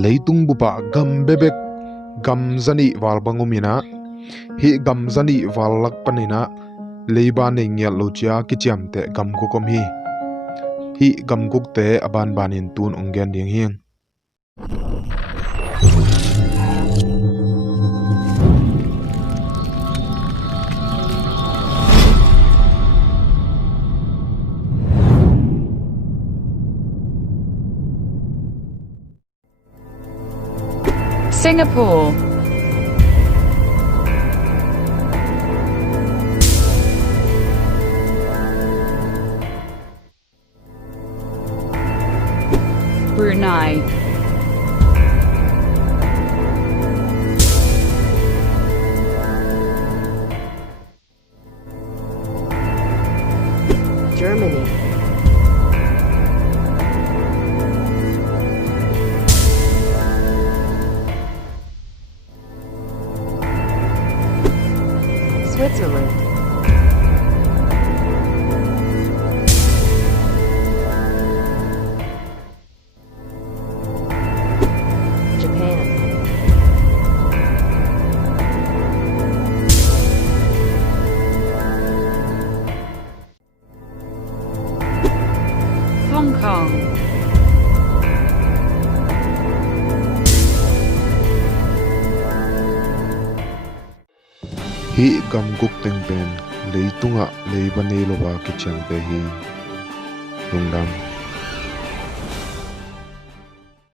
leitung bupa gam bebek gam zani wal bangomina hi gam zani wal lak panina leiba nei ngiat lo chia ki ciam te gam ko kom hi gam guk te aban banin tun onggen ding hiang Singapore, Brunei, Germany, Switzerland, Japan, Hong Kong, hi gam guk teng pen leitunga leiba nei lowa ki ciam te hi lungdam